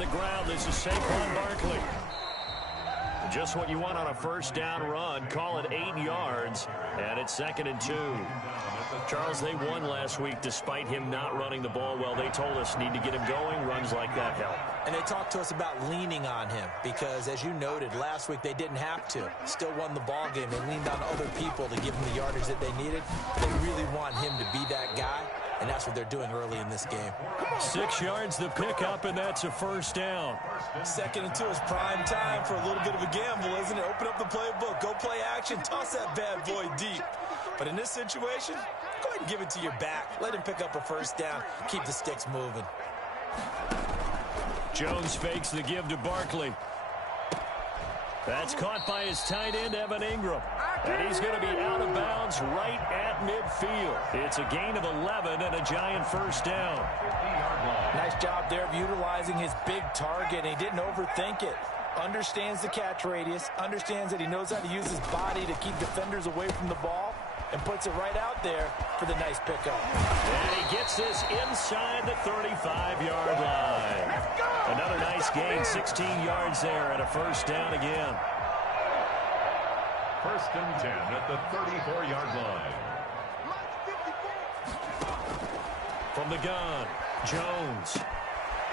the ground. This is Saquon Barkley. Just what you want on a first down run. Call it 8 yards, and it's 2nd and 2. Charles, they won last week despite him not running the ball well. They told us need to get him going. Runs like that help. And they talked to us about leaning on him because, as you noted, last week they didn't have to. Still won the ball game. They leaned on other people to give them the yardage that they needed. They really want him to be that guy, and that's what they're doing early in this game. 6 yards the pickup, and that's a first down. 2nd and 2 is prime time for a little bit of a gamble, isn't it? Open up the playbook, go play action, toss that bad boy deep. But in this situation, go ahead and give it to your back. Let him pick up a first down. Keep the sticks moving. Jones fakes the give to Barkley. That's caught by his tight end, Evan Ingram. And he's going to be out of bounds right at midfield. It's a gain of 11 and a giant first down. Nice job there of utilizing his big target. He didn't overthink it. Understands the catch radius. Understands that he knows how to use his body to keep defenders away from the ball. And puts it right out there for the nice pickup. And he gets this inside the 35-yard line. Another nice gain, 16 yards there, and a first down again. 1st and 10 at the 34-yard line. From the gun, Jones.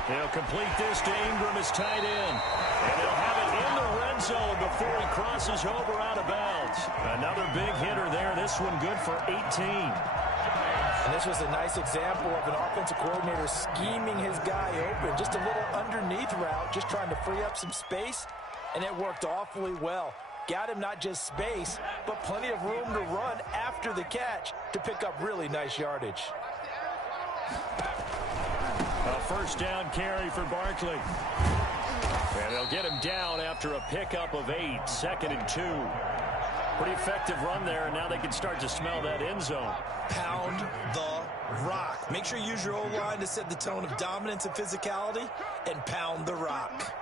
They'll complete this to Ingram, his tight end. And they'll have it in the red zone before he crosses over out of bounds. Another big hitter there. This one good for 18. And this was a nice example of an offensive coordinator scheming his guy open. Just a little underneath route, just trying to free up some space. And it worked awfully well. Got him not just space, but plenty of room to run after the catch to pick up really nice yardage. A first down carry for Barkley. And they'll get him down after a pickup of 8, 2nd and 2. Pretty effective run there, and now they can start to smell that end zone. Pound the rock. Make sure you use your O-line to set the tone of dominance and physicality, and pound the rock.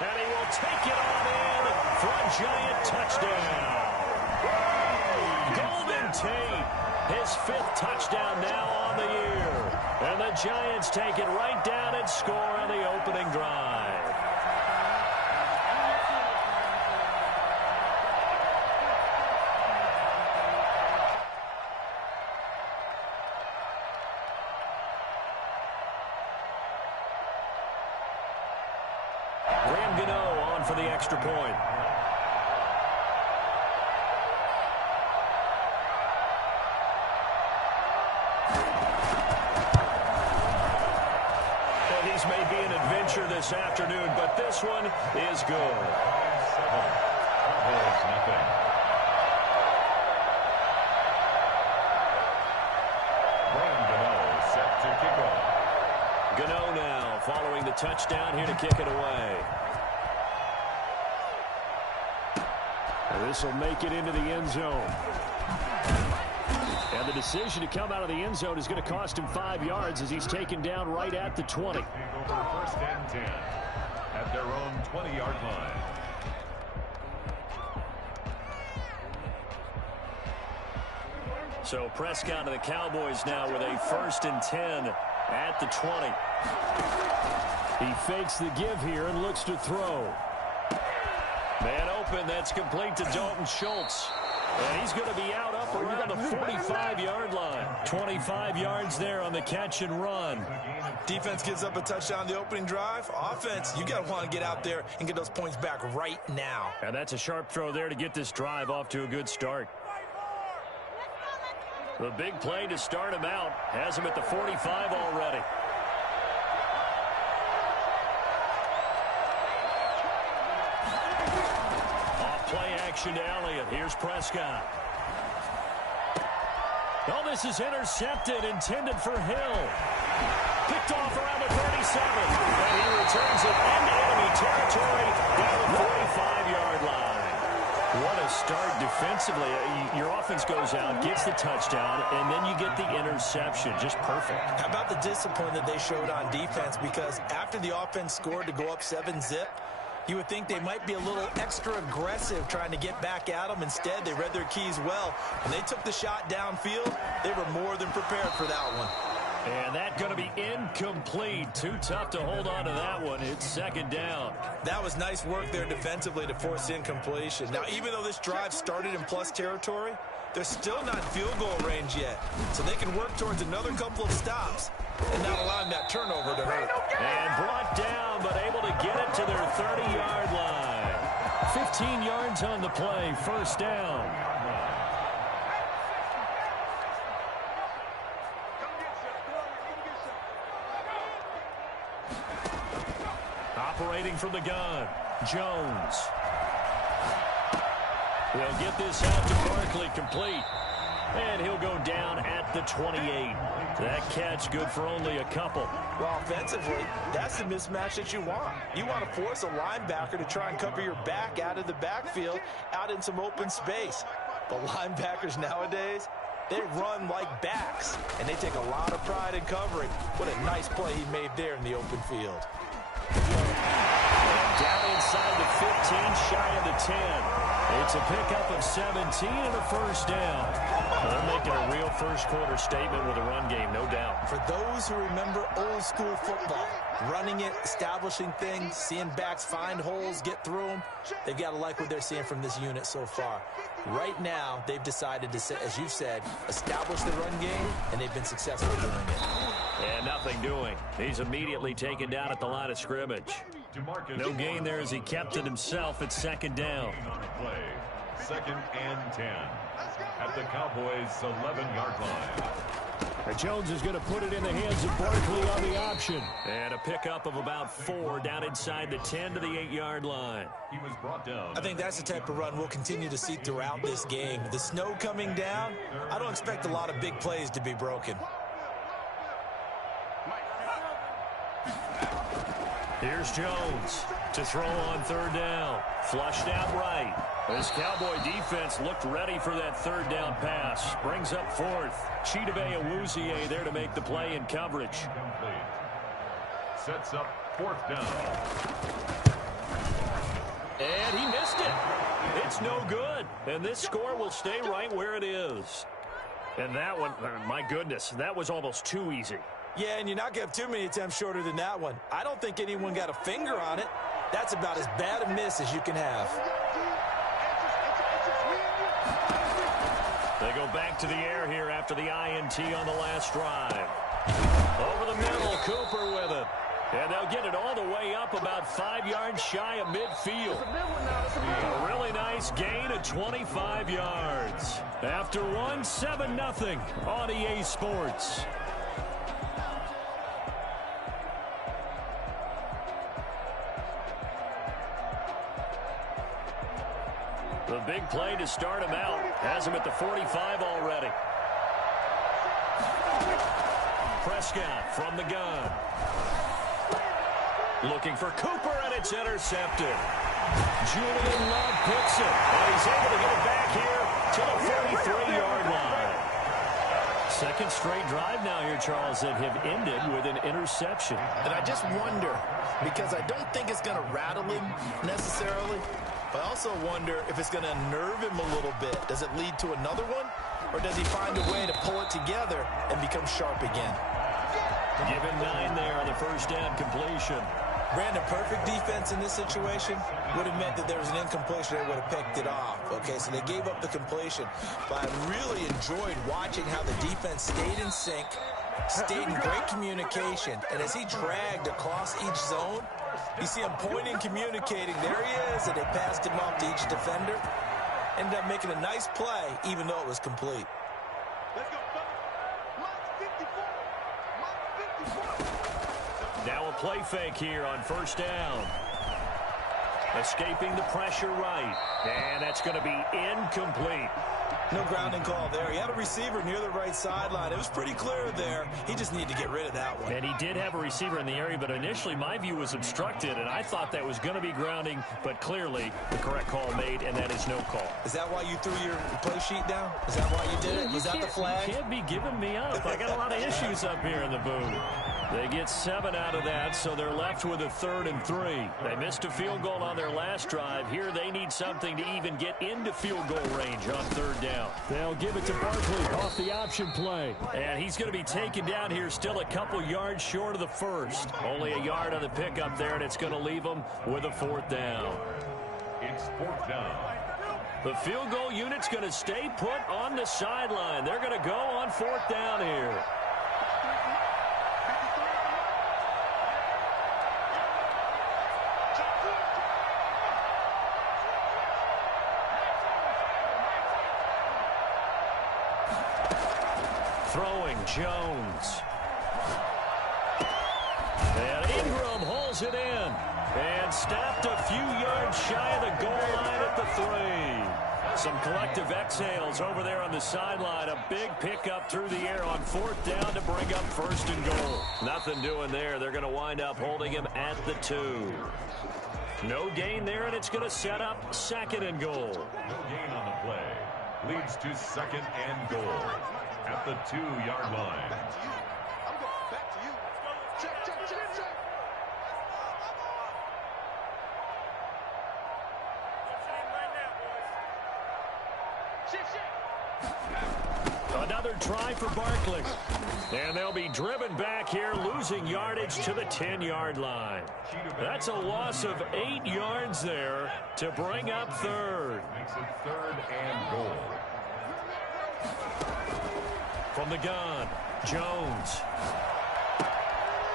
And he will take it on in for a giant touchdown. Golden Tate, his 5th touchdown now on the year. And the Giants take it right down and score on the opening drive. For the extra point. Well, these may be an adventure this afternoon, but this one is good. 7-0. Gano set to kick off. Gano now following the touchdown here to kick it away. This will make it into the end zone. And the decision to come out of the end zone is going to cost him 5 yards as he's taken down right at the 20. Take over 1st and 10 at their own 20-yard line. So Prescott and the Cowboys now with a 1st and 10 at the 20. He fakes the give here and looks to throw. Man open, that's complete to Dalton Schultz. And he's going to be out up around the 45-yard line. 25 yards there on the catch and run. Defense gives up a touchdown the opening drive. Offense, you got to want to get out there and get those points back right now. And that's a sharp throw there to get this drive off to a good start. The big play to start him out has him at the 45 already. Play action to Elliott. Here's Prescott. Oh, this is intercepted, intended for Hill. Picked off around the 37. And he returns it into enemy territory down the 45-yard line. What a start defensively. Your offense goes out, gets the touchdown, and then you get the interception. Just perfect. How about the discipline that they showed on defense? Because after the offense scored to go up 7-zip, You would think they might be a little extra aggressive trying to get back at them. Instead, they read their keys well. When they took the shot downfield, they were more than prepared for that one. And that's going to be incomplete. Too tough to hold on to that one. It's second down. That was nice work there defensively to force incompletion. Now, even though this drive started in plus territory, they're still not in field goal range yet. So they can work towards another couple of stops and not allowing that turnover to hurt. And brought down, but able to get it to their 30-yard line. 15 yards on the play, first down. Operating from the gun, Jones. They'll get this out to Barkley, complete. And he'll go down at the 28. That catch good for only a couple. Well, offensively, that's the mismatch that you want. You want to force a linebacker to try and cover your back out of the backfield, out in some open space. But linebackers nowadays, they run like backs, and they take a lot of pride in covering. What a nice play he made there in the open field. Down inside the 15, shy of the 10. It's a pickup of 17 and a first down. They're making a real first-quarter statement with a run game, no doubt. For those who remember old-school football, running it, establishing things, seeing backs find holes, get through them, they've got to like what they're seeing from this unit so far. Right now, they've decided to, as you've said, establish the run game, and they've been successful doing it. And nothing doing. He's immediately taken down at the line of scrimmage. No gain there as he kept it himself at second down. Play. Second and 10 at the Cowboys' 11-yard line. Jones is going to put it in the hands of Barkley on the option. And a pickup of about 4 down inside the 10 to the 8-yard line. He was brought down. I think that's the type of run we'll continue to see throughout this game. The snow coming down, I don't expect a lot of big plays to be broken. Here's Jones to throw on third down. Flushed out right. This Cowboy defense looked ready for that third down pass. Brings up fourth. Chidobe Awuzie there to make the play in coverage. Complete. Sets up fourth down. And he missed it. It's no good. And this score will stay right where it is. And that one, my goodness, that was almost too easy. Yeah, and you're not going to have too many attempts shorter than that one. I don't think anyone got a finger on it. That's about as bad a miss as you can have. They go back to the air here after the INT on the last drive. Over the middle, Cooper with it. And they'll get it all the way up about 5 yards shy of midfield. A really nice gain of 25 yards. After one, 7-0 on EA Sports. The big play to start him out. Has him at the 45 already. Prescott from the gun. Looking for Cooper, and it's intercepted. Julian Love picks it, and he's able to get it back here to the 43-yard line. Second straight drive now here, Charles, that have ended with an interception. And I just wonder, because I don't think it's going to rattle him necessarily, but I also wonder if it's going to unnerve him a little bit. Does it lead to another one, or does he find a way to pull it together and become sharp again? Given 9 there on the first down completion. Brandon, perfect defense in this situation would have meant that there was an incompletion. They would have picked it off. Okay, so they gave up the completion. But I really enjoyed watching how the defense stayed in sync, stayed in great communication. And as he dragged across each zone, you see him pointing, communicating. There he is, and they passed him off to each defender. Ended up making a nice play, even though it was complete. Now a play fake here on first down. Escaping the pressure right. And that's going to be incomplete. No grounding call there. He had a receiver near the right sideline. It was pretty clear there. He just needed to get rid of that one. And he did have a receiver in the area, but initially my view was obstructed, and I thought that was going to be grounding, but clearly the correct call made, and that is no call. Is that why you threw your play sheet down? Is that why you did it? Was that the flag? You can't be giving me up. I got a lot of issues up here in the booth. They get 7 out of that, so they're left with a 3rd and 3. They missed a field goal on their last drive. Here they need something to even get into field goal range on 3rd down. They'll give it to Barkley off the option play. And he's going to be taken down here still a couple yards short of the first. Only a yard on the pickup there, and it's going to leave them with a 4th down. It's 4th down. The field goal unit's going to stay put on the sideline. They're going to go on 4th down here. Throwing, Jones. And Ingram hauls it in. And stopped a few yards shy of the goal line at the 3. Some collective exhales over there on the sideline. A big pickup through the air on 4th down to bring up 1st and goal. Nothing doing there. They're going to wind up holding him at the 2. No gain there, and it's going to set up 2nd and goal. No gain on the play. Leads to 2nd and goal at the 2-yard line. I'm going back to you. Check, check, check, check. Another try for Barkley. And they'll be driven back here, losing yardage to the 10-yard line. That's a loss of 8 yards there to bring up 3rd. Makes it 3rd and goal. From the gun, Jones.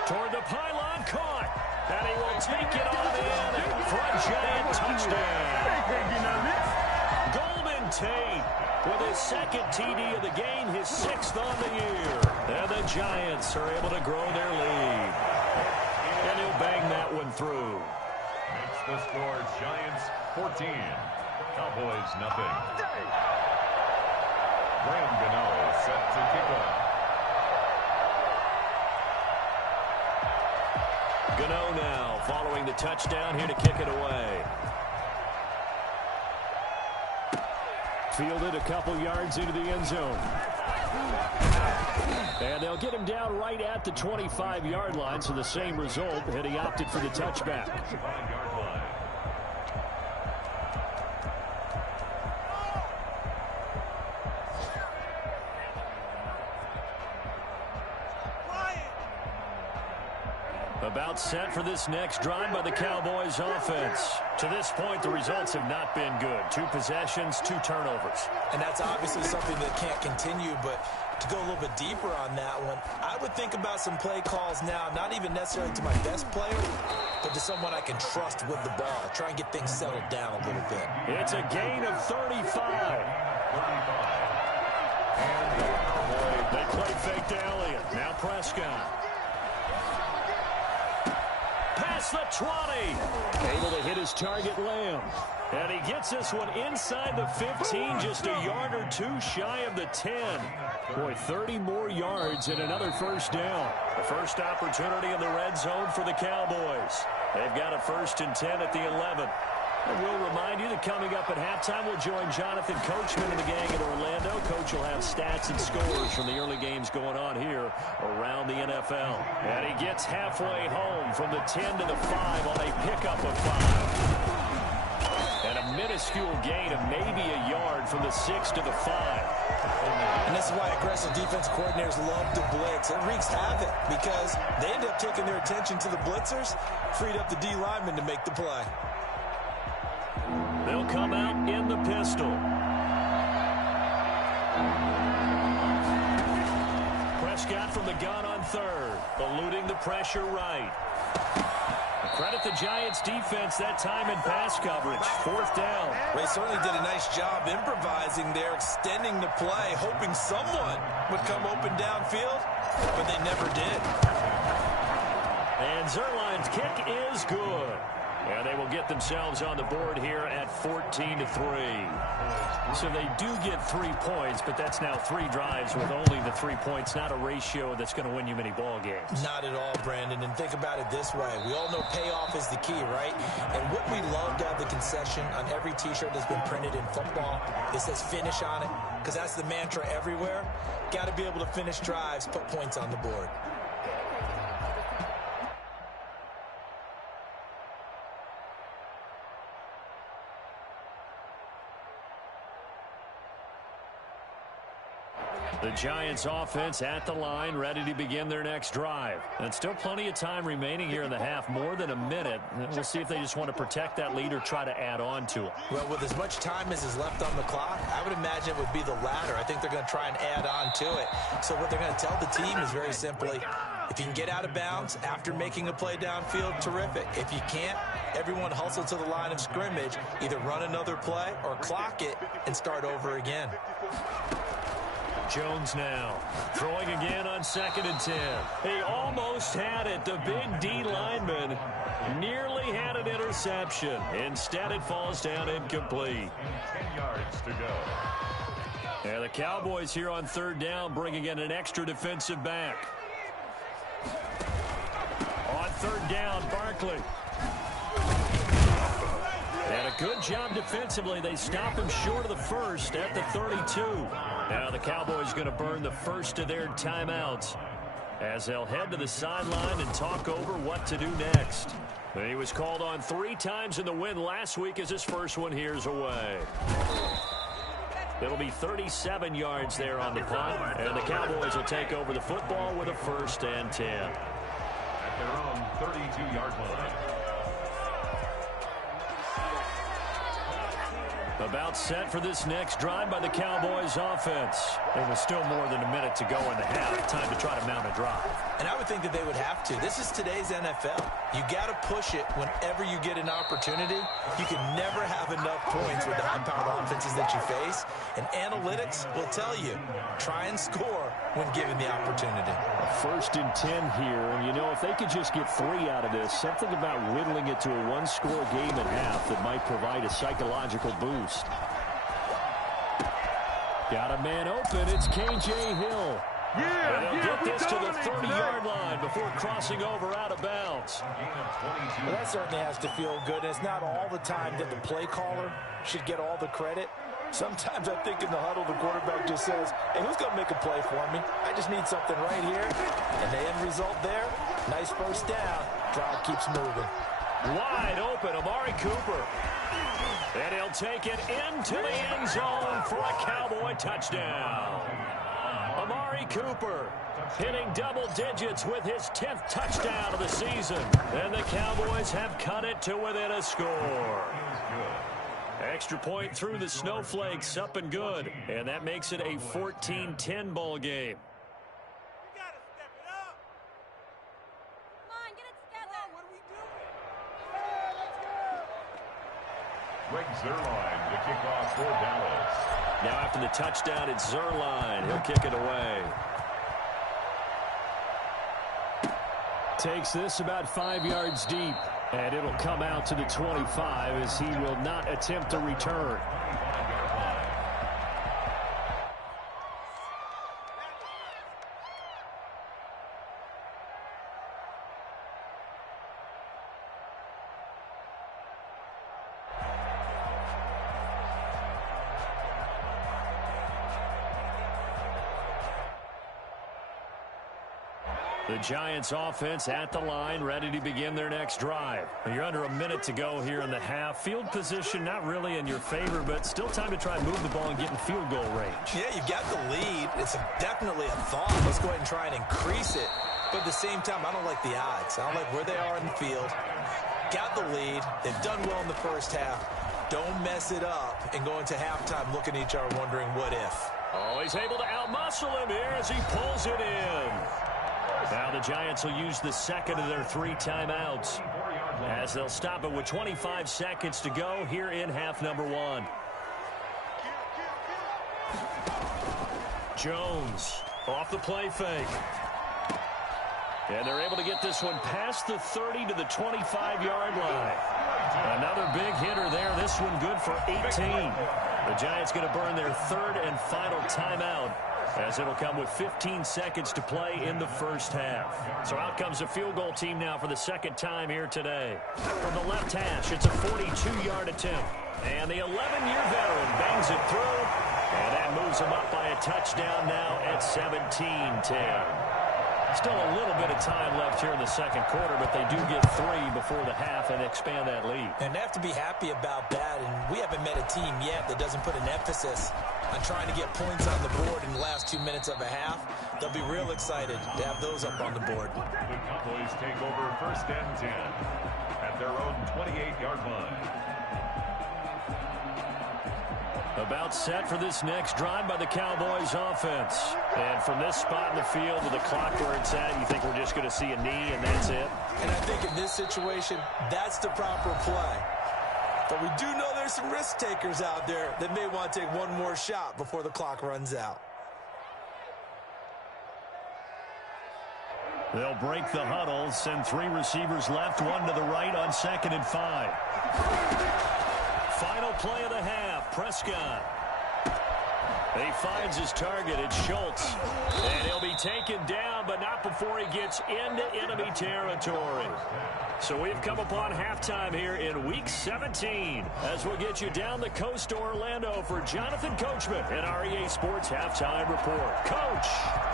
Toward the pylon, caught. And he will take it on in for a giant touchdown. Golden Tate with his 2nd TD of the game, his 6th on the year. And the Giants are able to grow their lead. And he'll bang that one through. Makes the score Giants 14. Cowboys nothing. Graham Gano set to kick off. Gano now following the touchdown here to kick it away. Fielded a couple yards into the end zone. And they'll get him down right at the 25-yard line, so the same result, and he opted for the touchback. 5-yard line. About set for this next drive by the Cowboys offense. To this point, the results have not been good. 2 possessions, 2 turnovers. And that's obviously something that can't continue, but to go a little bit deeper on that one, I would think about some play calls now, not even necessarily to my best player, but to someone I can trust with the ball. Try and get things settled down a little bit. It's a gain of 35. 35. And the Cowboys. They play fake to Elliott. Now Prescott. Past the 20. Able to hit his target, Lamb. And he gets this one inside the 15, just a yard or 2 shy of the 10. Boy, 30 more yards and another 1st down. The first opportunity in the red zone for the Cowboys. They've got a 1st and 10 at the 11. And we'll remind you that coming up at halftime, we'll join Jonathan Coachman and the gang in Orlando. Coach will have stats and scores from the early games going on here around the NFL. And he gets halfway home from the 10 to the 5 on a pickup of 5. And a minuscule gain of maybe a yard from the 6 to the 5. And this is why aggressive defense coordinators love to blitz. It wreaks havoc because they end up taking their attention to the blitzers, freed up the D lineman to make the play. They'll come out in the pistol. Prescott from the gun on 3rd, eluding the pressure right. Credit the Giants defense that time in pass coverage. 4th down. They certainly did a nice job improvising there, extending the play, hoping someone would come open downfield, but they never did. And Zerline's kick is good. And they will get themselves on the board here at 14-3. So they do get 3 points, but that's now 3 drives with only the 3 points, not a ratio that's going to win you many ball games. Not at all, Brandon. And think about it this way. We all know payoff is the key, right? And what we love to have the concession on every T-shirt that's been printed in football, it says finish on it, because that's the mantra everywhere. Got to be able to finish drives, put points on the board. The Giants offense at the line, ready to begin their next drive. And still plenty of time remaining here in the half, more than a minute. And we'll see if they just want to protect that lead or try to add on to it. Well, with as much time as is left on the clock, I would imagine it would be the latter. I think they're going to try and add on to it. So what they're going to tell the team is very simply, if you can get out of bounds after making a play downfield, terrific. If you can't, everyone hustle to the line of scrimmage, either run another play or clock it and start over again. Jones now throwing again on 2nd and 10. He almost had it. The big D lineman nearly had an interception. Instead, it falls down incomplete. 10 yards to go. And the Cowboys here on 3rd down, bringing in an extra defensive back. On 3rd down, Barkley. And a good job defensively. They stop him short of the first at the 32. Now the Cowboys going to burn the first of their timeouts as they'll head to the sideline and talk over what to do next. He was called on 3 times in the win last week as his first one here's away. It'll be 37 yards there on the punt, and the Cowboys will take over the football with a 1st and 10. At their own 32-yard line. About set for this next drive by the Cowboys offense. There was still more than a minute to go in the half. Time to try to mount a drive. And I would think that they would have to. This is today's NFL. You got to push it whenever you get an opportunity. You can never have enough points with the high-powered offenses that you face. And analytics will tell you, try and score when given the opportunity. 1st and 10 here. And, you know, if they could just get 3 out of this, something about whittling it to a 1-score game at half that might provide a psychological boost. Got a man open. It's K.J. Hill. And he'll get this to the 30-yard line before crossing over out of bounds. Well, that certainly has to feel good. And it's not all the time that the play caller should get all the credit. Sometimes I think in the huddle, the quarterback just says, hey, who's going to make a play for me? I just need something right here. And the end result there, nice 1st down. Drive keeps moving. Wide open, Amari Cooper. And he'll take it into the end zone for a Cowboy touchdown. Amari Cooper hitting double digits with his 10th touchdown of the season. And the Cowboys have cut it to within a score. Extra point through the snowflakes, up and good. And that makes it a 14-10 ball game. Greg Zuerlein to kick off for Dallas. Now after the touchdown, it's Zuerlein. He'll kick it away. Takes this about 5 yards deep. And it'll come out to the 25 as he will not attempt a return. The Giants offense at the line, ready to begin their next drive. You're under a minute to go here in the half. Field position not really in your favor, but still time to try and move the ball and get in field goal range. Yeah, you've got the lead. It's definitely a thought. Let's go ahead and try and increase it. But at the same time, I don't like the odds. I don't like where they are in the field. Got the lead. They've done well in the 1st half. Don't mess it up and go into halftime looking at each other wondering what if. Oh, he's able to outmuscle him here as he pulls it in. Now the Giants will use the 2nd of their 3 timeouts as they'll stop it with 25 seconds to go here in half number 1. Jones off the play fake. And they're able to get this one past the 30 to the 25-yard line. Another big hitter there. This one good for 18. The Giants going to burn their third and final timeout, as it'll come with 15 seconds to play in the first half. So out comes the field goal team now for the second time here today. From the left hash, it's a 42-yard attempt. And the 11-year veteran bangs it through. And that moves him up by a touchdown now at 17-10. Still a little bit of time left here in the second quarter, but they do get 3 before the half and expand that lead. And they have to be happy about that. And we haven't met a team yet that doesn't put an emphasis on trying to get points on the board in the last 2 minutes of a half. They'll be real excited to have those up on the board. The Cowboys take over first and 10 at their own 28-yard line. About set for this next drive by the Cowboys offense. And from this spot in the field with the clock where it's at, you think we're just going to see a knee and that's it? And I think in this situation, that's the proper play. But we do know there's some risk takers out there that may want to take one more shot before the clock runs out. They'll break the huddle, send 3 receivers left, 1 to the right on 2nd and 5. Final play of the half, Prescott. He finds his target, it's Schultz. And he'll be taken down, but not before he gets into enemy territory. So we've come upon halftime here in Week 17 as we'll get you down the coast to Orlando for Jonathan Coachman and our EA Sports Halftime Report. Coach,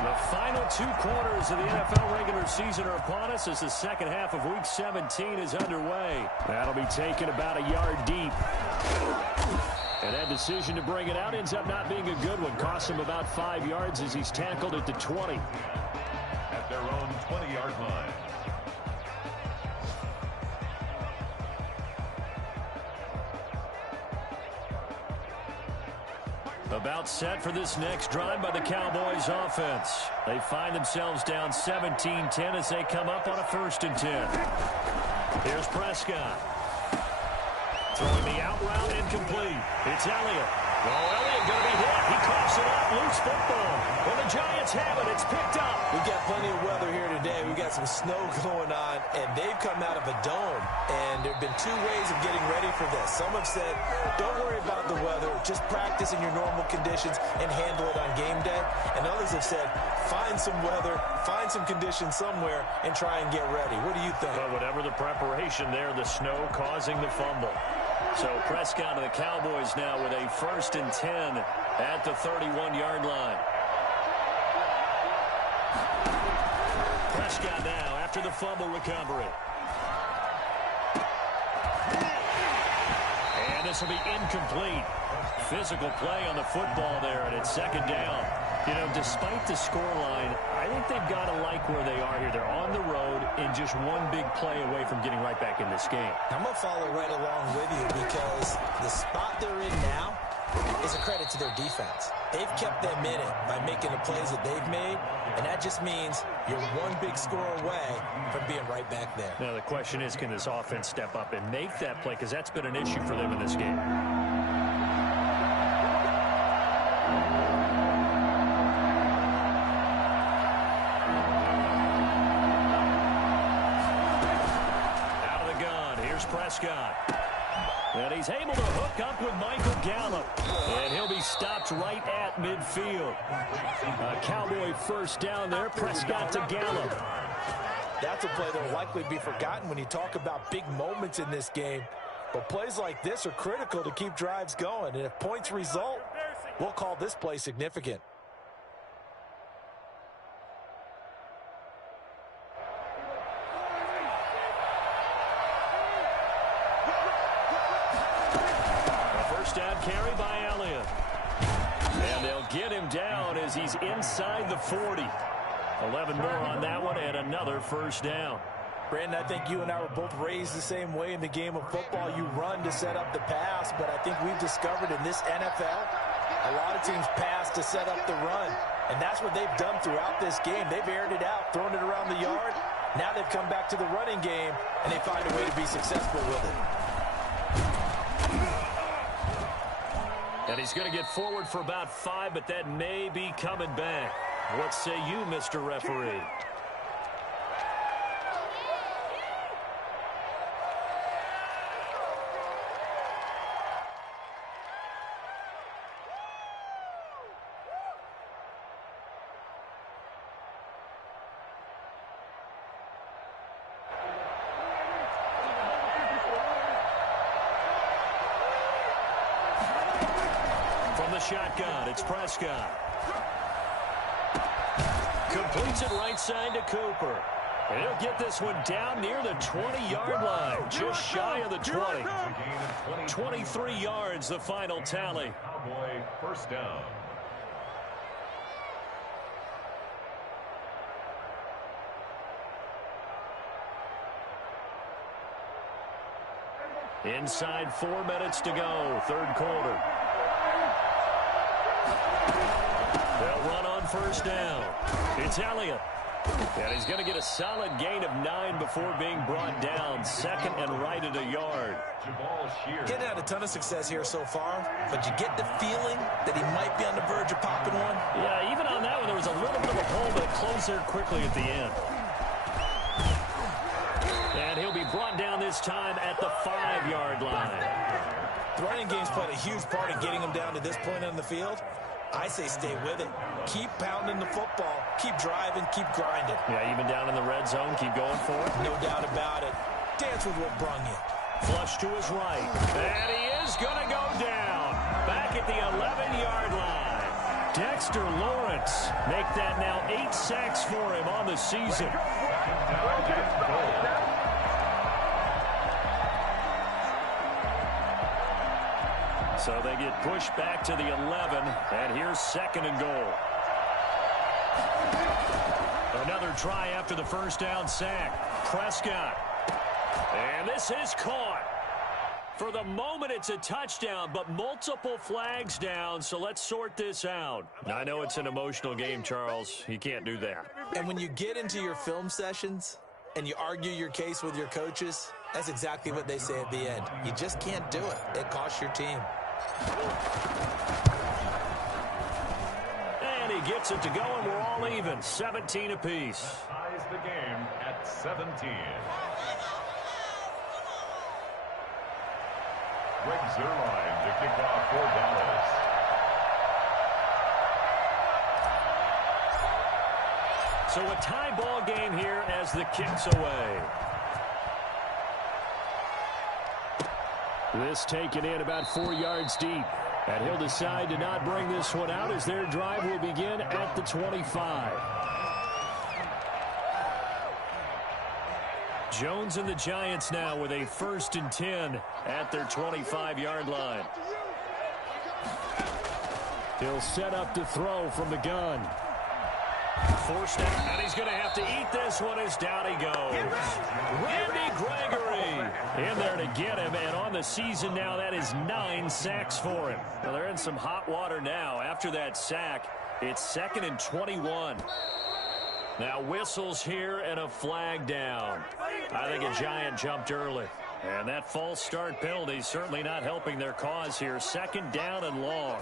the final 2 quarters of the NFL regular season are upon us as the second half of Week 17 is underway. That'll be taken about a yard deep. And that decision to bring it out ends up not being a good one. Costs him about 5 yards as he's tackled at the 20. At their own 20-yard line. About set for this next drive by the Cowboys offense. They find themselves down 17-10 as they come up on a 1st and 10. Here's Prescott. Throwing the out route incomplete. It's Elliott. Oh, Elliott going to be hit. He coughs it up. Loose football. Well, the Giants have it. It's picked up. We've got plenty of weather here today. We've got some snow going on, and they've come out of a dome. And there have been 2 ways of getting ready for this. Some have said, don't worry about the weather. Just practice in your normal conditions and handle it on game day. And others have said, find some weather, find some conditions somewhere, and try and get ready. What do you think? Well, whatever the preparation there, the snow causing the fumble. So Prescott and the Cowboys now with a 1st and 10 at the 31-yard line. Prescott now after the fumble recovery. And this will be incomplete. Physical play on the football there, and it's 2nd down. You know, despite the scoreline, I think they've got to like where they are here. They're on the road and just one big play away from getting right back in this game. I'm going to follow right along with you because the spot they're in now is a credit to their defense. They've kept them in it by making the plays that they've made, and that just means you're one big score away from being right back there. Now, the question is, can this offense step up and make that play? Because that's been an issue for them in this game. Prescott. And he's able to hook up with Michael Gallup. And he'll be stopped right at midfield. A Cowboy 1st down there. Prescott to Gallup. That's a play that will likely be forgotten when you talk about big moments in this game. But plays like this are critical to keep drives going. And if points result, we'll call this play significant. Down carry by Elliott. And they'll get him down as he's inside the 40. 11 more on that one and another 1st down. Brandon, I think you and I were both raised the same way in the game of football. You run to set up the pass, but I think we've discovered in this NFL, a lot of teams pass to set up the run. And that's what they've done throughout this game. They've aired it out, thrown it around the yard. Now they've come back to the running game, and they find a way to be successful with it. And he's going to get forward for about 5, but that may be coming back. What say you, Mr. Referee? the shotgun. It's Prescott. Completes it right side to Cooper. And he'll get this one down near the 20-yard line, just shy of the 20. 23 yards, the final tally. Cowboy first down. Inside 4 minutes to go, third quarter. They'll run on first down. It's Elliott. And he's going to get a solid gain of 9 before being brought down. Second and right at a yard. Getting had a ton of success here so far, but you get the feeling that he might be on the verge of popping one. Yeah, even on that one, there was a little bit of a hole, but it closed there quickly at the end. And he'll be brought down this time at the 5-yard line. The running game's played a huge part in getting him down to this point on the field. I say stay with it. Keep pounding the football. Keep driving. Keep grinding. Yeah, even down in the red zone, keep going for it. No doubt about it. Dance with what brung you. Flush to his right. And he is going to go down. Back at the 11-yard line. Dexter Lawrence make that now 8 sacks for him on the season. So they get pushed back to the 11, and here's second and goal. Another try after the first down sack. Prescott. And this is caught. For the moment, it's a touchdown, but multiple flags down, so let's sort this out. I know it's an emotional game, Charles. You can't do that. And when you get into your film sessions and you argue your case with your coaches, that's exactly what they say at the end. You just can't do it. It costs your team. And he gets it to go, and we're all even. 17 apiece. Ties the game at 17. Greg Zuerlein to kick off for Dallas. So a tie ball game here as the kick's away. This taken in about 4 yards deep. And he'll decide to not bring this one out as their drive will begin at the 25. Jones and the Giants now with a 1st and 10 at their 25-yard line. He'll set up to throw from the gun. Forced out, and he's going to have to eat this one as down he goes. Randy Gregory in there to get him, and on the season now, that is 9 sacks for him. Well, they're in some hot water now. After that sack, it's 2nd and 21. Now whistles here and a flag down. I think a Giant jumped early. And that false start penalty certainly not helping their cause here. 2nd down and long.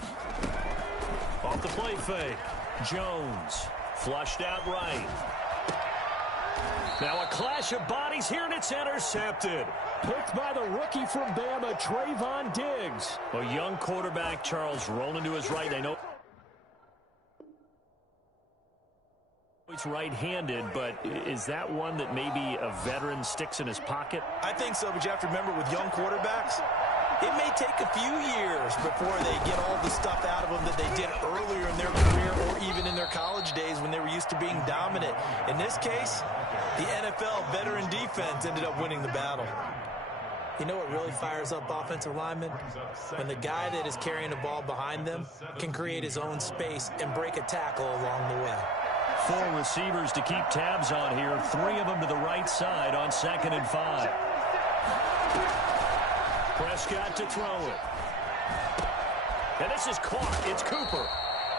Off the play fake. Jones. Flushed out right. Now a clash of bodies here, and it's intercepted. Picked by the rookie from Bama, Trayvon Diggs. A young quarterback, Charles, rolling to his right. I know he's right-handed, but is that one that maybe a veteran sticks in his pocket? I think so, but you have to remember with young quarterbacks, it may take a few years before they get all the stuff out of them that they did earlier in their career or even in their college days when they were used to being dominant. In this case, the NFL veteran defense ended up winning the battle. You know what really fires up offensive linemen? When the guy that is carrying the ball behind them can create his own space and break a tackle along the way. 4 receivers to keep tabs on here. 3 of them to the right side on 2nd and 5. Prescott to throw it. And this is caught. It's Cooper.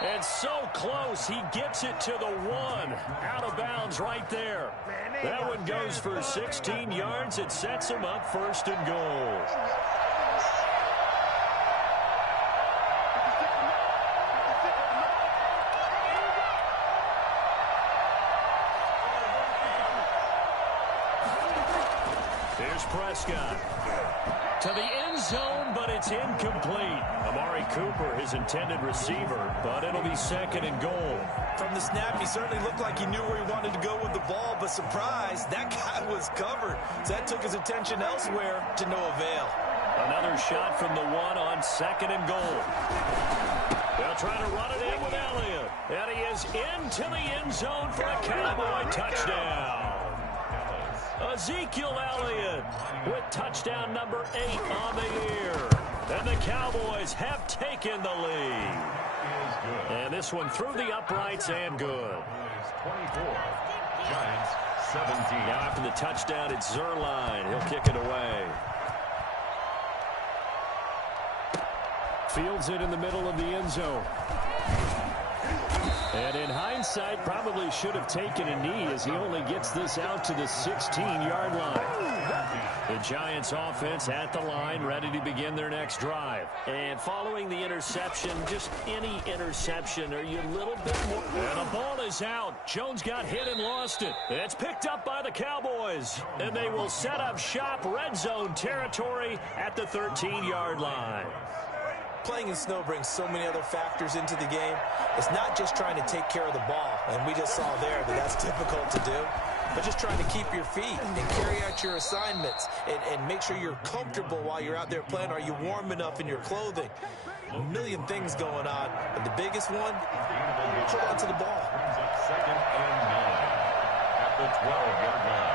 And so close, he gets it to the 1. Out of bounds right there. That one goes for 16 yards. It sets him up 1st and goal. Here's Prescott. To the end zone, but it's incomplete. Amari Cooper, his intended receiver, but it'll be 2nd and goal. From the snap, he certainly looked like he knew where he wanted to go with the ball, but surprise, that guy was covered. So that took his attention elsewhere to no avail. Another shot from the 1 on 2nd and goal. They'll try to run it in with Elliott. And he is into the end zone for a Cowboy touchdown. Ezekiel Elliott with touchdown number 8 on the year. And the Cowboys have taken the lead. And this one through the uprights and good. 24. Giants 17. Now after the touchdown, it's Zerline. He'll kick it away. Fields it in the middle of the end zone. And in hindsight, probably should have taken a knee as he only gets this out to the 16-yard line. The Giants offense at the line, ready to begin their next drive. And following the interception, just any interception, are you a little bit more? And the ball is out. Jones got hit and lost it. It's picked up by the Cowboys. And they will set up shop red zone territory at the 13-yard line. Playing in snow brings so many other factors into the game. It's not just trying to take care of the ball, and we just saw there that that's difficult to do, but just trying to keep your feet and carry out your assignments and make sure you're comfortable while you're out there playing. Are you warm enough in your clothing? A million things going on, but the biggest one, hold on to the ball. Second and 9 at the 12-yard line.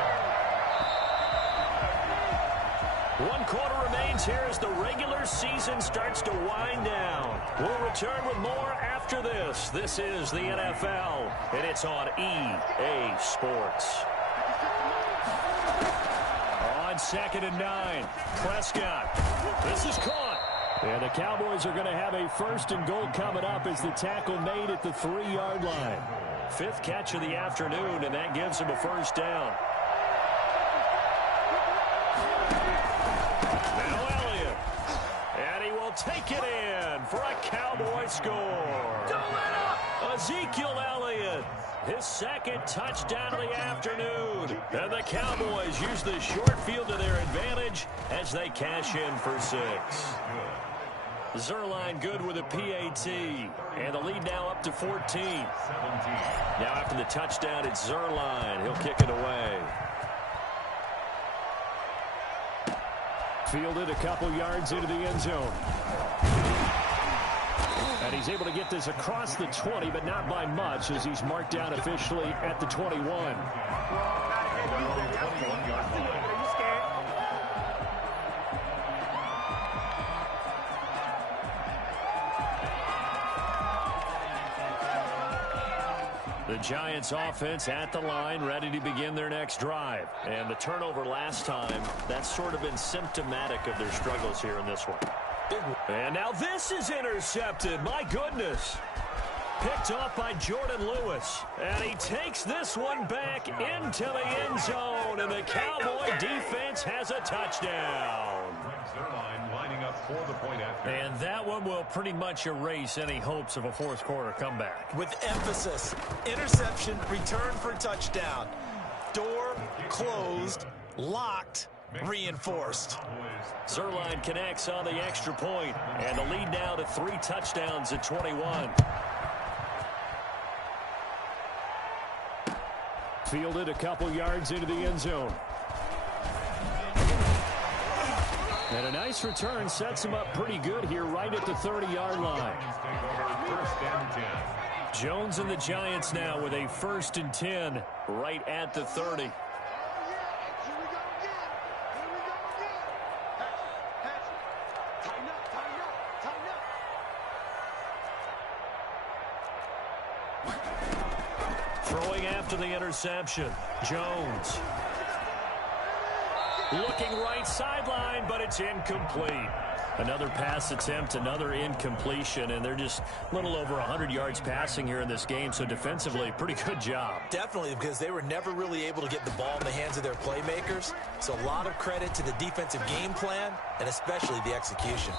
1 quarter remains here as the regular season starts to wind down. We'll return with more after this. This is the NFL, and it's on EA Sports. On 2nd and 9, Prescott. This is caught. And the Cowboys are going to have a 1st and goal coming up as the tackle made at the 3-yard line. 5th catch of the afternoon, and that gives him a 1st down. Take it in for a Cowboy score. Ezekiel Elliott, his 2nd touchdown of the afternoon. And the Cowboys use the short field to their advantage as they cash in for 6. Zerline good with a PAT. And the lead now up to 14. 17. Now after the touchdown, it's Zerline. He'll kick it away. Fielded a couple yards into the end zone. And he's able to get this across the 20, but not by much as he's marked down officially at the 21. The Giants offense at the line, ready to begin their next drive. And the turnover last time, that's sort of been symptomatic of their struggles here in this one. And now this is intercepted. My goodness. Picked off by Jordan Lewis. And he takes this one back into the end zone. And the Cowboy defense has a touchdown. Zerline lining up for the point after. And that one will pretty much erase any hopes of a 4th quarter comeback. With emphasis, interception, return for touchdown. Door closed, locked, reinforced. Zerline connects on the extra point, and the lead now to 3 touchdowns at 21. Fielded a couple yards into the end zone. And a nice return sets him up pretty good here right at the 30-yard line. 1st and 10. Jones and the Giants now with a 1st and 10 right at the 30. Throwing after the interception, Jones. Looking right sideline, but it's incomplete. Another pass attempt, another incompletion, and they're just a little over 100 yards passing here in this game, so defensively, pretty good job. Definitely, because they were never really able to get the ball in the hands of their playmakers, so a lot of credit to the defensive game plan, and especially the execution.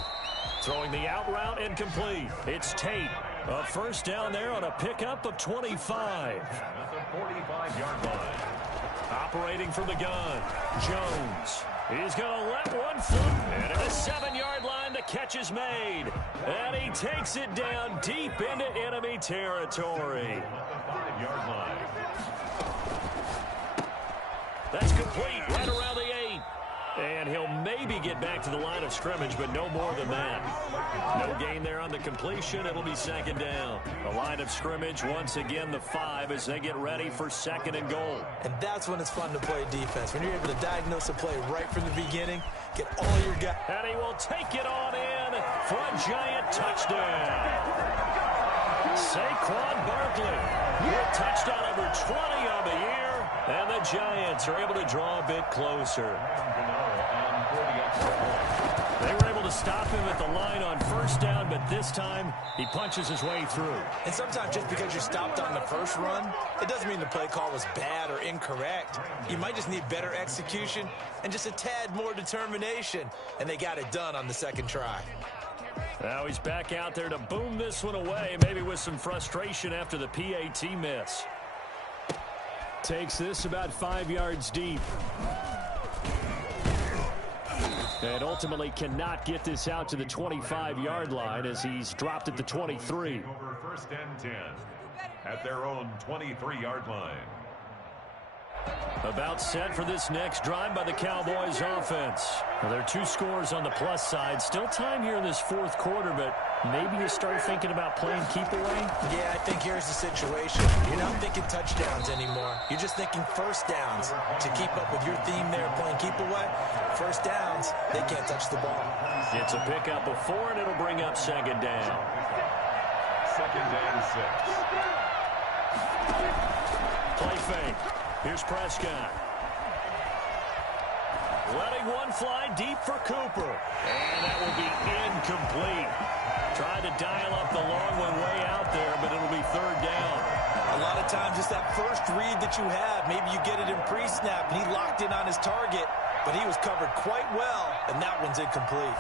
Throwing the out route incomplete. It's Tate. A 1st down there on a pickup of 25. At the 45-yard line. Operating from the gun, Jones. He's going to let one fly. And at the 7-yard line, the catch is made. And he takes it down deep into enemy territory. At the 5-yard line. That's complete right around the 8. And he'll maybe get back to the line of scrimmage, but no more than that. No gain there on the completion. It'll be second down. The line of scrimmage, once again, the 5 as they get ready for second and goal. And that's when it's fun to play defense. When you're able to diagnose a play right from the beginning, get all your guys. And he will take it on in for a giant touchdown. Saquon Barkley with touchdown number 20 on the year. And the Giants are able to draw a bit closer. They were able to stop him at the line on first down, but this time he punches his way through. And sometimes just because you're stopped on the first run, it doesn't mean the play call was bad or incorrect. You might just need better execution and just a tad more determination. And they got it done on the second try. Now he's back out there to boom this one away, maybe with some frustration after the PAT miss. Takes this about 5 yards deep. And ultimately cannot get this out to the 25-yard line as he's dropped at the 23. Over first and 10 at their own 23-yard line. About set for this next drive by the Cowboys offense. Well, there are 2 scores on the plus side. Still time here in this fourth quarter, but maybe you start thinking about playing keep away? Yeah, I think here's the situation. You're not thinking touchdowns anymore. You're just thinking first downs. To keep up with your theme there, playing keep away, first downs, they can't touch the ball. It's a pickup of 4, and it'll bring up second down. Second and 6. Play fake. Here's Prescott. Letting one fly deep for Cooper. And that will be incomplete. Tried to dial up the long one way out there, but it'll be third down. A lot of times it's that first read that you have. Maybe you get it in pre-snap, and he locked in on his target, but he was covered quite well, and that one's incomplete.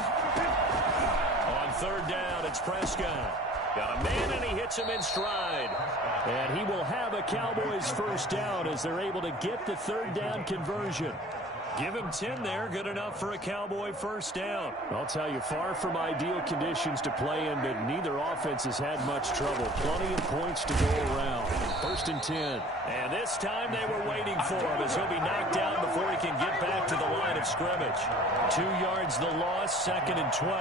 On third down, it's Prescott. Got a man, and he hits him in stride. And he will have a Cowboys first down as they're able to get the third down conversion. Give him 10 there, good enough for a Cowboy first down. I'll tell you, far from ideal conditions to play in, but neither offense has had much trouble. Plenty of points to go around. First and 10. And this time they were waiting for him as he'll be knocked down before he can get back to the line of scrimmage. 2 yards the loss, second and 12.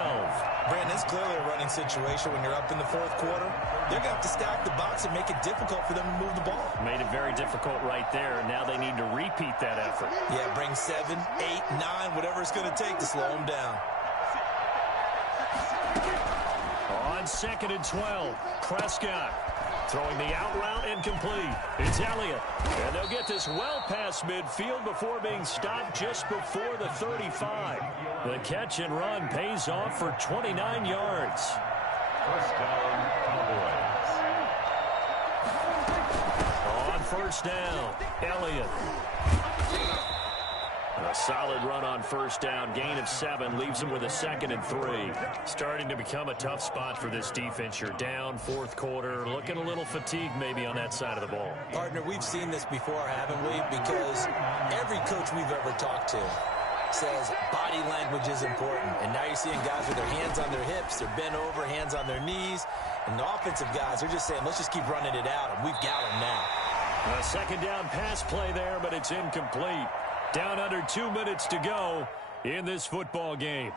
Brandon, it's clearly a running situation when you're up in the fourth quarter. They're going to have to stack the box and make it difficult for them to move the ball. Made it very difficult right there, and now they need to repeat that effort. Yeah, bring 7, 8, 9, whatever it's going to take to slow them down. On second and 12, Prescott throwing the out route incomplete. It's Elliott, and they'll get this well past midfield before being stopped just before the 35. The catch and run pays off for 29 yards. First down, Cowboys. On first down, Elliott. A solid run on first down. Gain of 7 leaves him with a second and 3. Starting to become a tough spot for this defense. You're down fourth quarter. Looking a little fatigued maybe on that side of the ball. Partner, we've seen this before, haven't we? Because every coach we've ever talked to says body language is important. And now you're seeing guys with their hands on their hips. They're bent over, hands on their knees. And the offensive guys are just saying, let's just keep running it out. And we've got them now. A second down pass play there, but it's incomplete. Down under 2 minutes to go in this football game.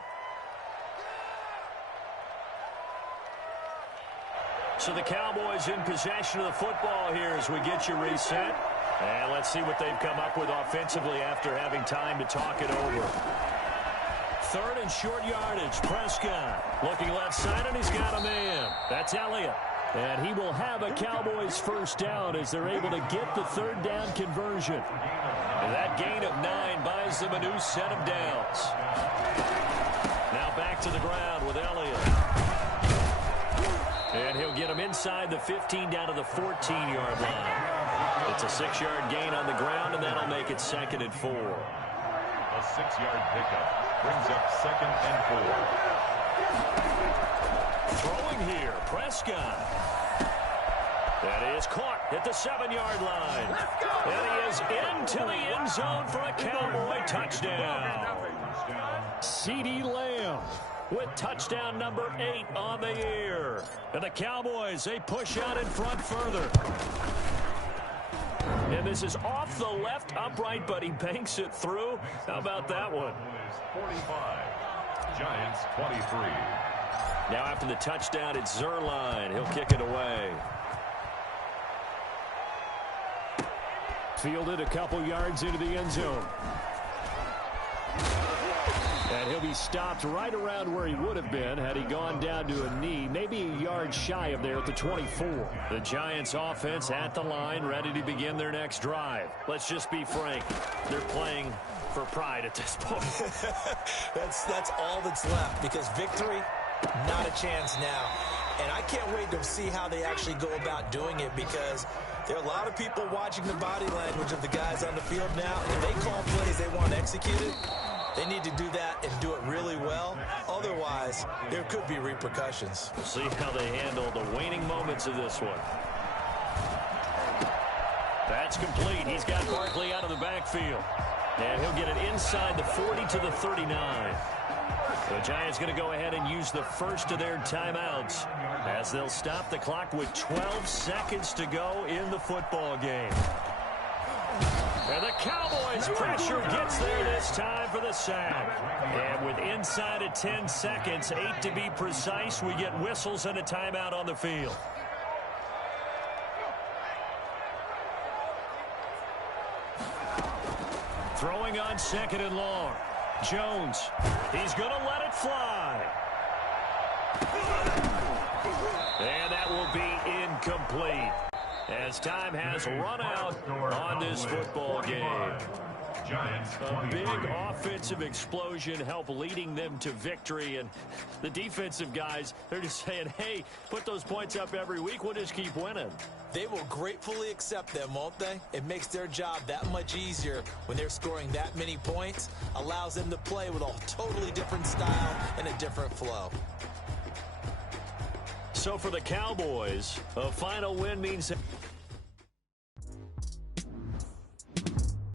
So the Cowboys in possession of the football here as we get you reset. And let's see what they've come up with offensively after having time to talk it over. Third and short yardage. Prescott looking left side, and he's got a man. That's Elliott. And he will have a Cowboys first down as they're able to get the third down conversion. And that gain of 9 buys them a new set of downs. Now back to the ground with Elliott. And he'll get him inside the 15 down to the 14-yard line. It's a 6-yard gain on the ground, and that'll make it second and 4. A 6-yard pickup brings up second and 4. Throwing here, Prescott. That is caught at the 7-yard line. And he is into the end zone for a Cowboy touchdown. CeeDee Lamb with touchdown number 8 on the year. And the Cowboys, they push out in front further. And this is off the left upright, but he banks it through. How about that one? 45. Giants 23. Now after the touchdown, it's Zuerlein. He'll kick it away. Fielded a couple yards into the end zone. And he'll be stopped right around where he would have been had he gone down to a knee, maybe a yard shy of there at the 24. The Giants offense at the line, ready to begin their next drive. Let's just be frank. They're playing for pride at this point. That's all that's left, because victory, not a chance now. And I can't wait to see how they actually go about doing it, because there are a lot of people watching the body language of the guys on the field now. And if they call plays they want executed, they need to do that and do it really well. Otherwise, there could be repercussions. We'll see how they handle the waning moments of this one. That's complete. He's got Barkley out of the backfield. And he'll get it inside the 40 to the 39. The Giants going to go ahead and use the first of their timeouts as they'll stop the clock with 12 seconds to go in the football game. And the Cowboys pressure gets there this time for the sack. And with inside of 10 seconds, 8 to be precise, we get whistles and a timeout on the field. Throwing on second and long. Jones, he's going to let it fly. And that will be incomplete, as time has run out on this football game. A big offensive explosion helped leading them to victory, and the defensive guys, they're just saying, hey, put those points up every week, we'll just keep winning. They will gratefully accept them, won't they? It makes their job that much easier when they're scoring that many points, allows them to play with a totally different style and a different flow. So for the Cowboys, a final win means